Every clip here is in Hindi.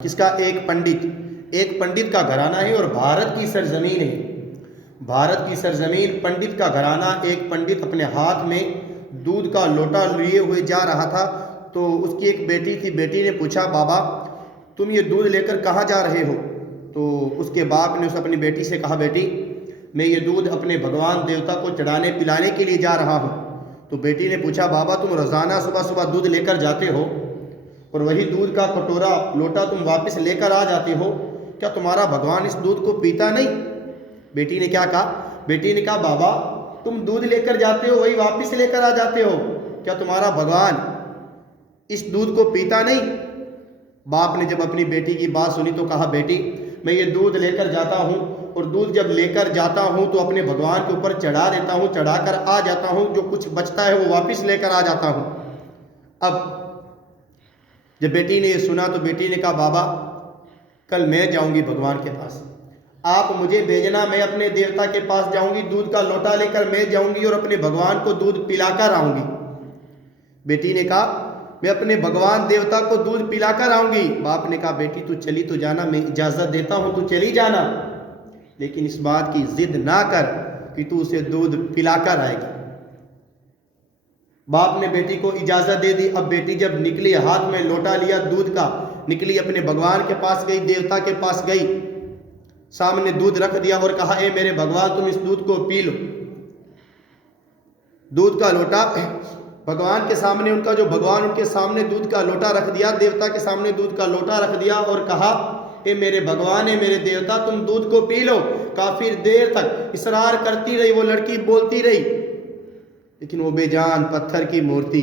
किसका? एक पंडित का घराना है और भारत की सरजमीन है। भारत की सरजमीन, पंडित का घराना। एक पंडित अपने हाथ में दूध का लोटा लिए हुए जा रहा था, तो उसकी एक बेटी थी। बेटी ने पूछा, बाबा तुम ये दूध लेकर कहाँ जा रहे हो? तो उसके बाप ने उस अपनी बेटी से कहा, बेटी मैं ये दूध अपने भगवान देवता को चढ़ाने पिलाने के लिए जा रहा हूँ। तो बेटी ने पूछा, बाबा तुम रोज़ाना सुबह सुबह दूध लेकर जाते हो और वही दूध का कटोरा लोटा तुम वापस लेकर आ जाते हो, क्या तुम्हारा भगवान इस दूध को पीता नहीं? बेटी ने क्या कहा? बेटी ने कहा, बाबा तुम दूध लेकर जाते हो वही वापस लेकर आ जाते हो, क्या तुम्हारा भगवान इस दूध को पीता नहीं? बाप ने जब अपनी बेटी की बात सुनी तो कहा, बेटी मैं ये दूध लेकर जाता हूँ और दूध जब लेकर जाता हूँ तो अपने भगवान के ऊपर चढ़ा देता हूँ, चढ़ा कर आ जाता हूँ, जो कुछ बचता है वो वापस लेकर आ जाता हूँ। अब जब बेटी ने ये सुना तो बेटी ने कहा, बाबा कल मैं जाऊंगी भगवान के पास, आप मुझे भेजना, मैं अपने देवता के पास जाऊंगी, दूध का लोटा लेकर मैं जाऊंगी और अपने भगवान को दूध पिलाकर आऊंगी। बेटी ने कहा, मैं अपने भगवान देवता को दूध पिलाकर आऊंगी। बाप ने कहा, बेटी तू चली तो जाना, मैं इजाज़त देता हूं, तू चली जाना, लेकिन इस बात की जिद ना कर कि तू उसे दूध पिलाकर आएगी। बाप ने बेटी को इजाज़त दे दी। अब बेटी जब निकली, हाथ में लोटा लिया दूध का, निकली, अपने भगवान के पास गई, देवता के पास गई, सामने दूध रख दिया और कहा, ए मेरे भगवान तुम इस दूध को पी लो। दूध का लोटा भगवान के सामने, उनका जो भगवान उनके सामने दूध का लोटा रख दिया, देवता के सामने दूध का लोटा रख दिया और कहा, ए मेरे भगवान, ए मेरे देवता तुम दूध को पी लो। काफी देर तक इसरार करती रही वो लड़की, बोलती रही, लेकिन वो बेजान पत्थर की मूर्ति,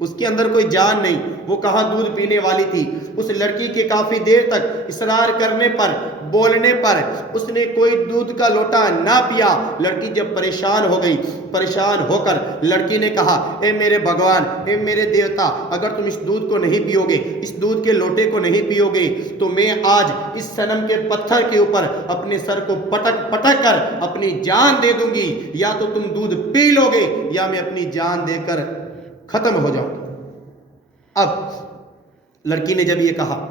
उसके अंदर कोई जान नहीं, वो कहाँ दूध पीने वाली थी। उस लड़की के काफी देर तक इसरार करने पर, बोलने पर उसने कोई दूध का लोटा ना पिया। लड़की जब परेशान हो गई, परेशान होकर लड़की ने कहा, ए मेरे भगवान, ए मेरे देवता, अगर तुम इस दूध को नहीं पियोगे, इस दूध के लोटे को नहीं पियोगे, तो मैं आज इस सनम के पत्थर के ऊपर अपने सर को पटक पटक कर अपनी जान दे दूंगी। या तो तुम दूध पी लोगे या मैं अपनी जान देकर खत्म हो जाऊंगी। अब लड़की ने जब ये कहा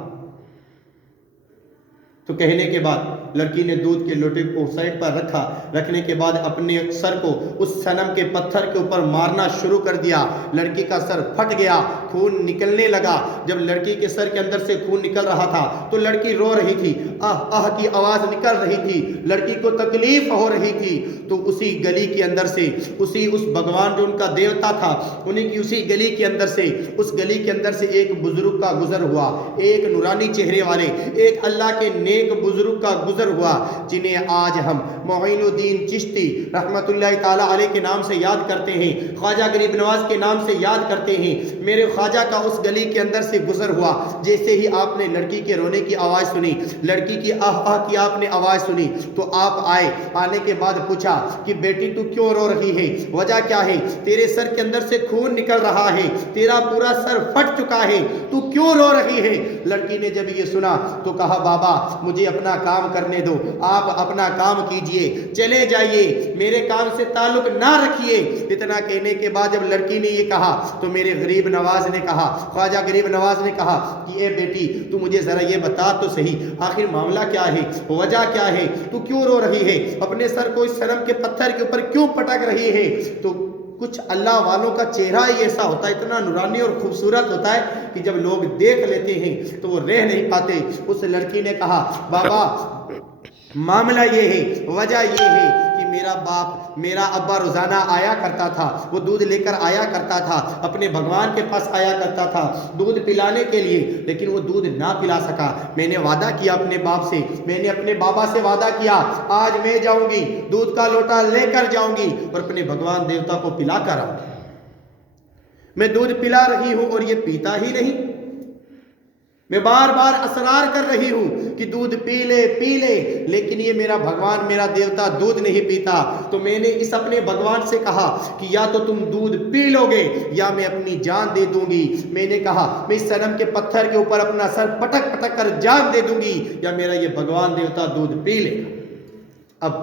तो कहने के बाद लड़की ने दूध के लोटे को साइड पर रखा। रखने के बाद अपने सर को उस सनम के पत्थर के ऊपर मारना शुरू कर दिया। लड़की का सर फट गया, खून निकलने लगा। जब लड़की के सर के अंदर से खून निकल रहा था तो लड़की रो रही थी, आह आह की आवाज निकल रही थी, लड़की को तकलीफ हो रही थी। तो उसी गली के अंदर से, उस भगवान जो उनका देवता था, उन्हीं की उसी गली के अंदर से, उस गली के अंदर से एक बुजुर्ग का गुजर हुआ, एक नूरानी चेहरे वाले, एक अल्लाह के नेक बुजुर्ग का गुजर हुआ, जिन्हें आज हम मोइनुद्दीन चिश्ती रहमतुल्लाह ताला अलैह के नाम से याद करते हैं, ख्वाजा गरीब नवाज के नाम से याद करते हैं। मेरे ख्वाजा का उस गली के अंदर से गुजर हुआ। जैसे ही आपने लड़की के रोने की आवाज़ सुनी, लड़की की आह आह की आपने आवाज़ सुनी, तो आप आए। आने के बाद पूछा कि बेटी तू क्यों रो रही है, वजह क्या है? तेरे सर के अंदर से खून निकल रहा है, तेरा पूरा सर फट चुका है, तू क्यों रो रही है? लड़की ने जब ये सुना तो कहा, बाबा मुझे अपना काम करने दो, आप अपना काम कीजिए, चले जाइए, मेरे काम से ताल्लुक ना रखिए। इतना कहने के बाद जब लड़की ने ये कहा तो मेरे गरीब नवाज ने कहा, ख्वाजा गरीब नवाज ने कहा कि ए बेटी तू मुझे जरा ये बता तो सही, आखिर मामला क्या है, वजह क्या है, तू क्यों रो रही है, अपने सर को इस सनम के पत्थर के ऊपर क्यों पटक रही है? तो कुछ अल्लाह वालों का चेहरा ही ऐसा होता है, इतना नूरानी और खूबसूरत होता है कि जब लोग देख लेते हैं तो वो रह नहीं पाते। उस लड़की ने कहा, बाबा मामला ये है, वजह ये है कि मेरा बाप, मेरा अब्बा रोजाना आया करता था, वो दूध लेकर आया करता था, अपने भगवान के पास आया करता था दूध पिलाने के लिए, लेकिन वो दूध ना पिला सका। मैंने वादा किया अपने बाप से, मैंने अपने बाबा से वादा किया, आज मैं जाऊंगी, दूध का लोटा लेकर जाऊंगी और अपने भगवान देवता को पिला कर आऊंगी। मैं दूध पिला रही हूं और ये पीता ही नहीं। मैं बार बार असरार कर रही हूं कि दूध पी ले, लेकिन ये मेरा भगवान, मेरा देवता दूध नहीं पीता। तो मैंने इस अपने भगवान से कहा कि या तो तुम दूध पी लोगे या मैं अपनी जान दे दूंगी। मैंने कहा मैं इस सनम के पत्थर के ऊपर अपना सर पटक पटक कर जान दे दूंगी या मेरा ये भगवान देवता दूध पी लेगा। अब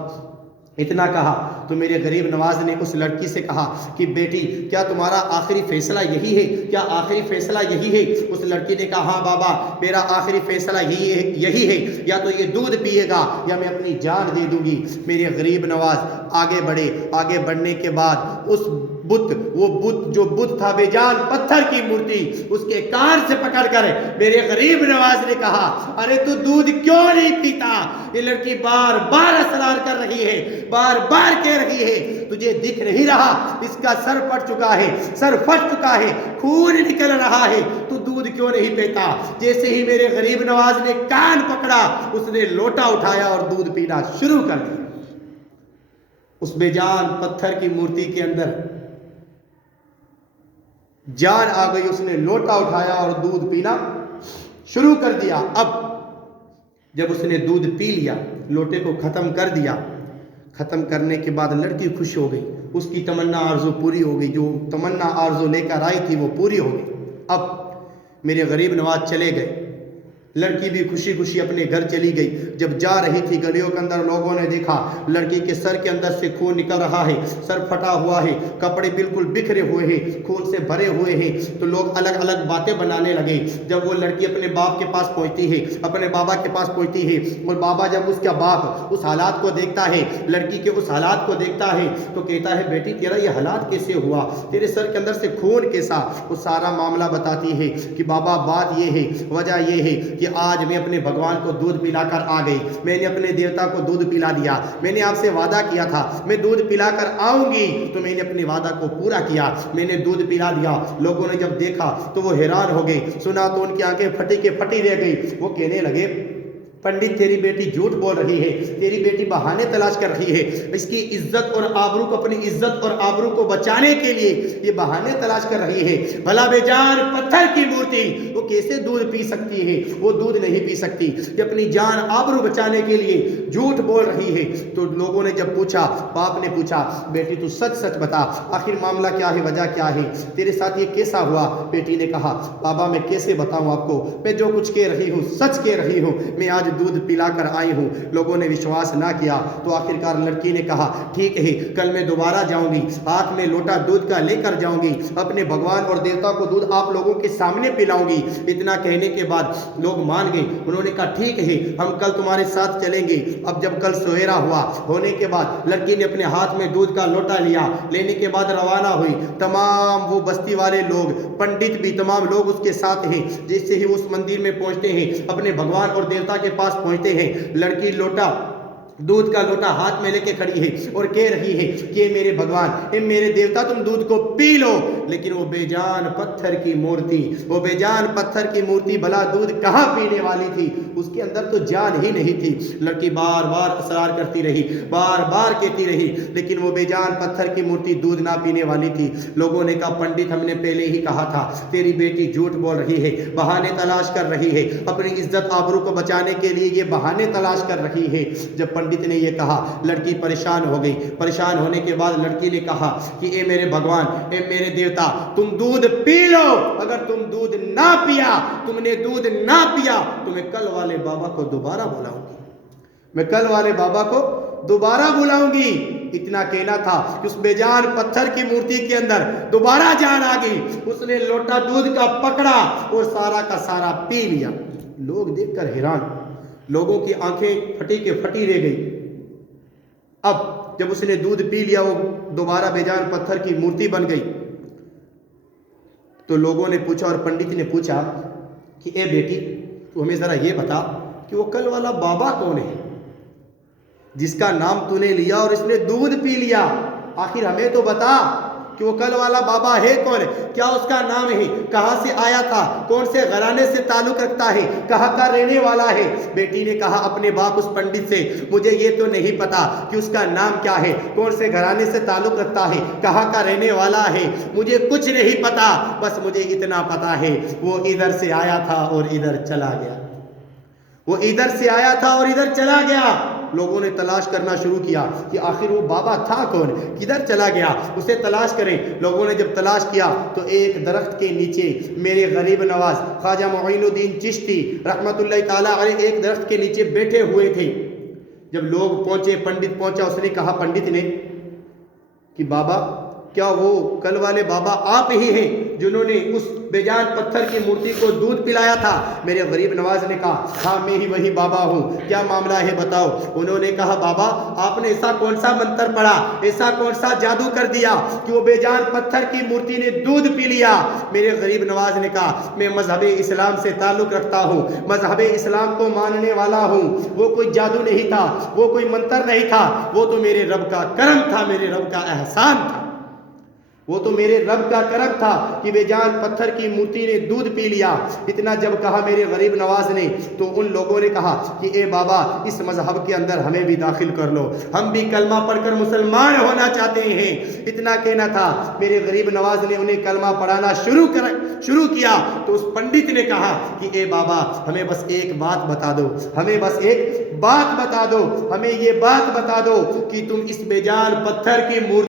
इतना कहा तो मेरे गरीब नवाज ने उस लड़की से कहा कि बेटी क्या तुम्हारा आखिरी फैसला यही है, क्या आखिरी फैसला यही है? उस लड़की ने कहा हाँ बाबा मेरा आखिरी फैसला यही है, या तो ये दूध पिएगा या मैं अपनी जान दे दूंगी। मेरे गरीब नवाज आगे बढ़े। आगे बढ़ने के बाद उस वो बुत जो बुत था बेजान पत्थर की मूर्ति, उसके कान से पकड़कर मेरे गरीब नवाज ने कहा अरे तू दूध क्यों नहीं पीता? ये लड़की बार बार असरार कर रही है, बार बार कह रही है तुझे दिख नहीं रहा इसका सर फट चुका है, सर फट चुका है, खून निकल रहा है, तू दूध क्यों नहीं पीता? जैसे ही मेरे गरीब नवाज ने कान पकड़ा उसने लोटा उठाया और दूध पीना शुरू कर दिया। उस बेजान पत्थर की मूर्ति के अंदर जान आ गई, उसने लोटा उठाया और दूध पीना शुरू कर दिया। अब जब उसने दूध पी लिया, लोटे को खत्म कर दिया, खत्म करने के बाद लड़की खुश हो गई, उसकी तमन्ना आरज़ू पूरी हो गई, जो तमन्ना आरज़ू लेकर आई थी वो पूरी हो गई। अब मेरे गरीब नवाज चले गए, लड़की भी खुशी खुशी अपने घर चली गई। जब जा रही थी गलियों के अंदर लोगों ने देखा लड़की के सर के अंदर से खून निकल रहा है, सर फटा हुआ है, कपड़े बिल्कुल बिखरे हुए हैं, खून से भरे हुए हैं। तो लोग अलग अलग बातें बनाने लगे। जब वो लड़की अपने बाप के पास पहुंचती है, अपने बाबा के पास पहुंचती है, और बाबा जब उसका बाप उस हालात को देखता है, लड़की के उस हालात को देखता है, तो कहता है बेटी तेरा ये हालात कैसे हुआ, तेरे सर के अंदर से खून कैसा? वो सारा मामला बताती है कि बाबा बात ये है, वजह ये है कि आज मैं अपने भगवान को दूध पिलाकर आ गई, मैंने अपने देवता को दूध पिला दिया, मैंने आपसे वादा किया था मैं दूध पिलाकर आऊंगी, तो मैंने अपने वादा को पूरा किया, मैंने दूध पिला दिया। लोगों ने जब देखा तो वो हैरान हो गए, सुना तो उनकी आंखें फटी के फटी रह गई। वो कहने लगे पंडित तेरी बेटी झूठ बोल रही है, तेरी बेटी बहाने तलाश कर रही है, इसकी इज्जत और आबरू को, अपनी इज्जत और आबरू को बचाने के लिए ये बहाने तलाश कर रही है। भला बेजान पत्थर की मूर्ति वो कैसे दूध पी सकती है? वो दूध नहीं पी सकती, ये अपनी जान आबरू बचाने के लिए झूठ बोल रही है। तो लोगों ने जब पूछा, बाप ने पूछा बेटी तू सच सच बता, आखिर मामला क्या है, वजह क्या है, तेरे साथ ये कैसा हुआ? बेटी ने कहा बाबा मैं कैसे बताऊं आपको, मैं जो कुछ कह रही हूँ सच कह रही हूँ, मैं आज दूध पिलाकर आई हूँ। लोगों ने विश्वास ना किया तो आखिरकार लड़की ने कहा ठीक है कल मैं दोबारा जाऊंगी, हाथ में लोटा दूध का लेकर जाऊंगी, अपने भगवान और देवता को दूध आप लोगों के सामने पिलाऊंगी। इतना कहने के बाद लोग मान गए, उन्होंने कहा ठीक है हम कल तुम्हारे साथ चलेंगे। अब जब कल सवेरा हुआ, होने के बाद लड़की ने अपने हाथ में दूध का लोटा लिया, लेने के बाद रवाना हुई। तमाम वो बस्ती वाले लोग, पंडित भी, तमाम लोग उसके साथ हैं। जैसे ही उस मंदिर में पहुंचते हैं, अपने भगवान और देवता के पास पहुंचते हैं, लड़की लोटा, दूध का लोटा हाथ में लेके खड़ी है और कह रही है कि मेरे भगवान, हे मेरे देवता तुम दूध को पी लो। लेकिन वो बेजान पत्थर की मूर्ति, वो बेजान पत्थर की मूर्ति भला दूध कहाँ पीने वाली थी? उसके अंदर तो जान ही नहीं थी। लड़की बार बार असरार करती रही, बार बार कहती रही, लेकिन वो बेजान पत्थर की मूर्ति दूध ना पीने वाली थी। लोगों ने कहा पंडित हमने पहले ही कहा था तेरी बेटी झूठ बोल रही है, बहाने तलाश कर रही है, अपनी इज्जत आबरू को बचाने के लिए ये बहाने तलाश कर रही है। जब पंडित ने ये कहा लड़की परेशान हो गई। परेशान होने के बाद लड़की ने कहा कि ए मेरे भगवान, ए मेरे देवता, तुम दूध पी लो। अगर तुम दूध ना पिया, तुमने दूध ना पिया तो मैं कल वाले बाबा को दोबारा बुलाऊंगी, मैं कल वाले बाबा को दोबारा बुलाऊंगी। इतना कहना था कि उस बेजान पत्थर की मूर्ति के अंदर दोबारा जान आ गई। उसने लोटा दूध का पकड़ा और सारा का सारा पी लिया। लोग देखकर हैरान, लोगों की आंखें फटी के फटी रह गई। अब जब उसने दूध पी लिया, वो दोबारा बेजान पत्थर की मूर्ति बन गई। तो लोगों ने पूछा और पंडित ने पूछा कि ए बेटी तू हमें जरा ये बता कि वो कल वाला बाबा कौन है जिसका नाम तूने लिया और इसने दूध पी लिया? आखिर हमें तो बता कि वो कल वाला बाबा है कौन है, क्या उसका नाम है, कहाँ से आया था, कौन से घराने से ताल्लुक रखता है, कहाँ का रहने वाला है? बेटी ने कहा अपने बाप उस पंडित से मुझे ये तो नहीं पता कि उसका नाम क्या है, कौन से घराने से ताल्लुक रखता है, कहाँ का रहने वाला है, मुझे कुछ नहीं पता। बस मुझे इतना पता है वो इधर से आया था और इधर चला गया, वो इधर से आया था और इधर चला गया। लोगों ने तलाश करना शुरू किया कि आखिर वो बाबा था कौन, किधर चला गया, उसे तलाश करें। लोगों ने जब तलाश किया तो एक दरख्त के नीचे मेरे गरीब नवाज ख्वाजा मोइनुद्दीन चिश्ती रहमतुल्लाह ताला अलैह एक दरख्त के नीचे बैठे हुए थे। जब लोग पहुंचे, पंडित पहुंचा, उसने कहा पंडित ने कि बाबा, क्या वो कल वाले बाबा आप ही हैं जिन्होंने उस बेजान पत्थर की मूर्ति को दूध पिलाया था? मेरे गरीब नवाज ने कहा, हाँ मैं ही वही बाबा हूँ, क्या मामला है बताओ। उन्होंने कहा, बाबा आपने ऐसा कौन सा मंत्र पढ़ा, ऐसा कौन सा जादू कर दिया कि वो बेजान पत्थर की मूर्ति ने दूध पी लिया? मेरे गरीब नवाज ने कहा, मैं मजहब इस्लाम से ताल्लुक़ रखता हूँ, मजहब इस्लाम को मानने वाला हूँ। वो कोई जादू नहीं था, वो कोई मंत्र नहीं था, वो तो मेरे रब का करम था, मेरे रब का एहसान था। वो तो मेरे रब का करम था कि बेजान पत्थर की मूर्ति ने दूध पी लिया। इतना जब कहा मेरे गरीब नवाज ने, तो उन लोगों ने कहा कि ए बाबा, इस मजहब के अंदर हमें भी दाखिल कर लो, हम भी कलमा पढ़कर मुसलमान होना चाहते हैं। इतना कहना था, मेरे गरीब नवाज ने उन्हें कलमा पढ़ाना शुरू किया। तो उस पंडित ने कहा कि ए बाबा, हमें बस एक बात बता दो, हमें बस एक बात बता दो, हमें ये बात बता दो कि तुम इस बेजान पत्थर की मूर्ति